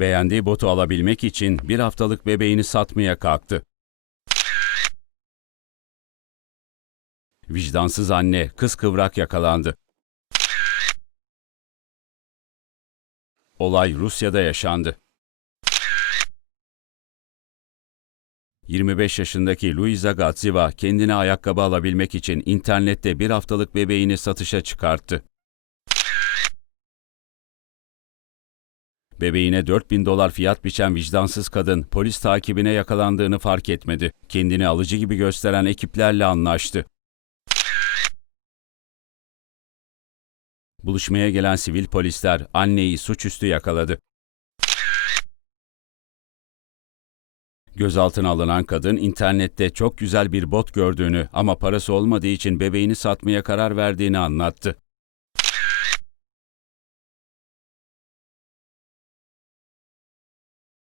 Beğendiği botu alabilmek için bir haftalık bebeğini satmaya kalktı. Vicdansız anne kız kıvrak yakalandı. Olay Rusya'da yaşandı. 25 yaşındaki Luisa Gatsiva kendine ayakkabı alabilmek için internette bir haftalık bebeğini satışa çıkarttı. Bebeğine 4000 dolar fiyat biçen vicdansız kadın polis takibine yakalandığını fark etmedi. Kendini alıcı gibi gösteren ekiplerle anlaştı. Buluşmaya gelen sivil polisler anneyi suçüstü yakaladı. Gözaltına alınan kadın internette çok güzel bir bot gördüğünü ama parası olmadığı için bebeğini satmaya karar verdiğini anlattı.